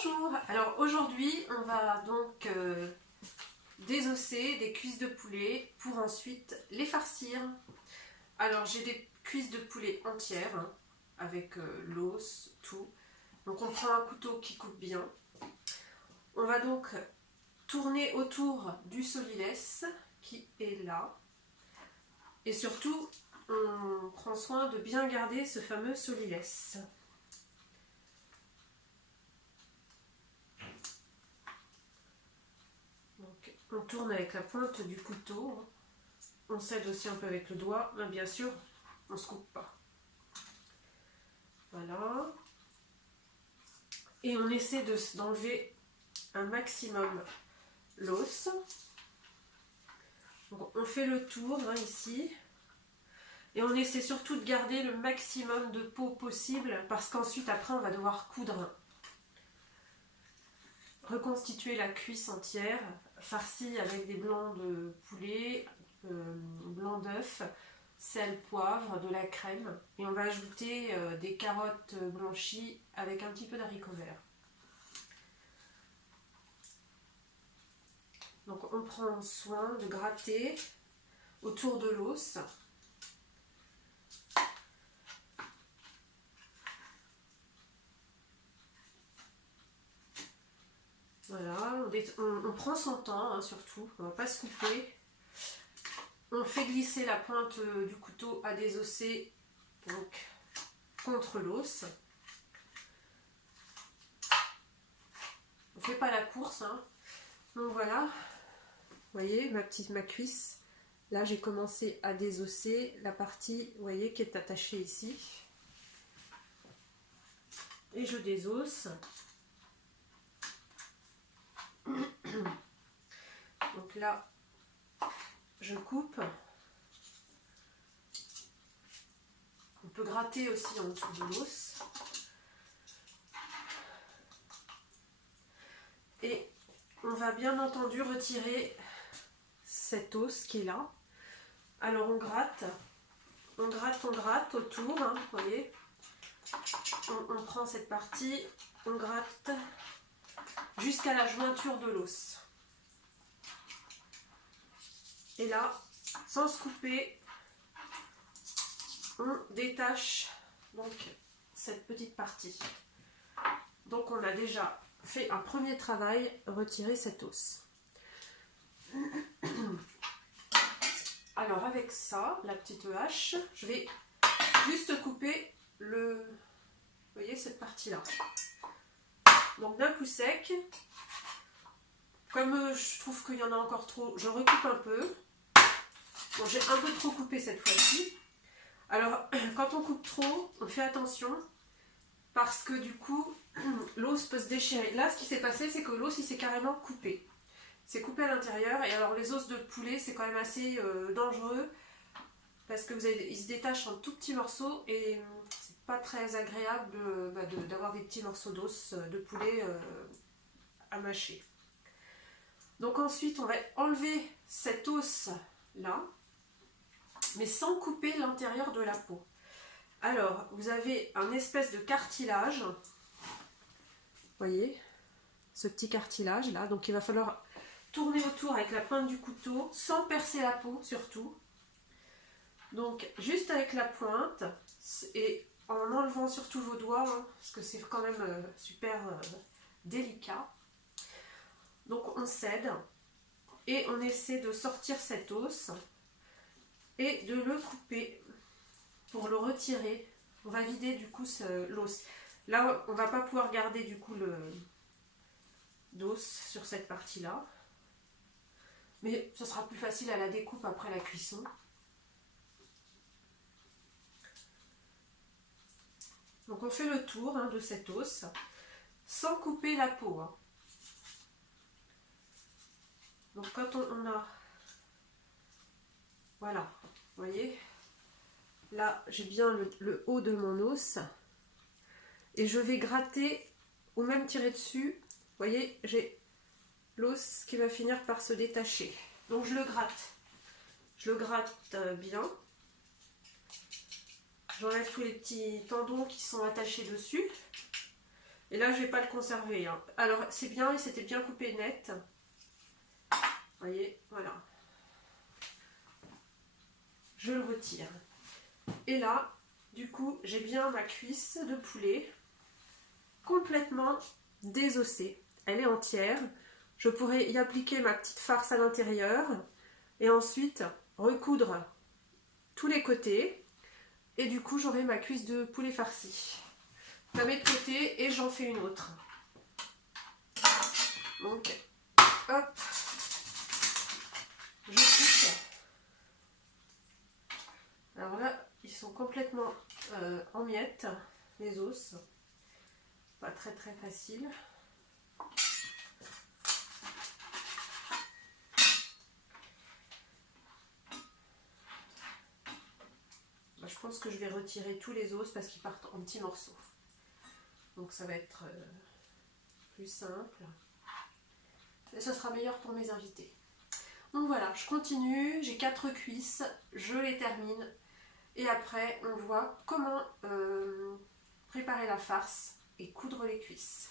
Bonjour, alors aujourd'hui on va donc désosser des cuisses de poulet pour ensuite les farcir. Alors j'ai des cuisses de poulet entières hein, avec l'os, tout. Donc on prend un couteau qui coupe bien. On va donc tourner autour du solilès qui est là. Et surtout on prend soin de bien garder ce fameux solilès. On tourne avec la pointe du couteau, on s'aide aussi un peu avec le doigt, mais bien sûr, on ne se coupe pas. Voilà. Et on essaie d'enlever un maximum l'os. On fait le tour hein, ici. Et on essaie surtout de garder le maximum de peau possible, parce qu'ensuite, après, on va devoir coudre. Reconstituer la cuisse entière, farcie avec des blancs de poulet, blanc d'œuf, sel, poivre, de la crème. Et on va ajouter des carottes blanchies avec un petit peu d'haricots verts. Donc on prend soin de gratter autour de l'os. Voilà, on prend son temps hein, surtout, on ne va pas se couper. On fait glisser la pointe du couteau à désosser donc, contre l'os. On ne fait pas la course. Hein. Donc voilà, vous voyez ma cuisse. Là j'ai commencé à désosser la partie, vous voyez, qui est attachée ici. Et je désosse. Donc là, je coupe. On peut gratter aussi en dessous de l'os. Et on va bien entendu retirer cet os qui est là. Alors on gratte autour, hein, vous voyez. On prend cette partie, on gratte jusqu'à la jointure de l'os. Et là, sans se couper, on détache donc cette petite partie. Donc on a déjà fait un premier travail, retirer cet os. Alors avec ça, la petite hache, je vais juste couper vous voyez cette partie-là. Donc d'un coup sec, comme je trouve qu'il y en a encore trop, je recoupe un peu. Bon, j'ai un peu trop coupé cette fois-ci. Alors, quand on coupe trop, on fait attention parce que du coup, l'os peut se déchirer. Là, ce qui s'est passé, c'est que l'os, il s'est carrément coupé. C'est coupé à l'intérieur. Et alors, les os de poulet, c'est quand même assez dangereux parce que ils se détachent en tout petits morceaux et c'est pas très agréable d'avoir des petits morceaux d'os de poulet à mâcher. Donc ensuite, on va enlever cet os là, mais sans couper l'intérieur de la peau. Alors, vous avez un espèce de cartilage, vous voyez, ce petit cartilage là, donc il va falloir tourner autour avec la pointe du couteau, sans percer la peau surtout. Donc, juste avec la pointe, et en enlevant surtout vos doigts, hein, parce que c'est quand même super délicat. Donc, on cède, et on essaie de sortir cet os, et de le couper pour le retirer. On va vider du coup l'os. Là, on va pas pouvoir garder du coup d'os sur cette partie-là. Mais ce sera plus facile à la découpe après la cuisson. Donc on fait le tour hein, de cet os sans couper la peau. Hein. Donc quand on a... Voilà, vous voyez, là j'ai bien le haut de mon os et je vais gratter ou même tirer dessus. Vous voyez, j'ai l'os qui va finir par se détacher. Donc je le gratte bien. J'enlève tous les petits tendons qui sont attachés dessus. Et là, je vais pas le conserver. Hein. Alors, c'est bien, il s'était bien coupé net. Vous voyez, voilà. Je le retire. Et là, du coup, j'ai bien ma cuisse de poulet complètement désossée. Elle est entière. Je pourrais y appliquer ma petite farce à l'intérieur et ensuite recoudre tous les côtés. Et du coup, j'aurai ma cuisse de poulet farci. Je la mets de côté et j'en fais une autre. Donc, hop, je coupe. Alors là, ils sont complètement en miettes, les os. Pas très très facile. Je pense que je vais retirer tous les os parce qu'ils partent en petits morceaux. Donc ça va être plus simple. Et ce sera meilleur pour mes invités. Donc voilà, je continue. J'ai 4 cuisses. Je les termine. Et après, on voit comment préparer la farce et coudre les cuisses.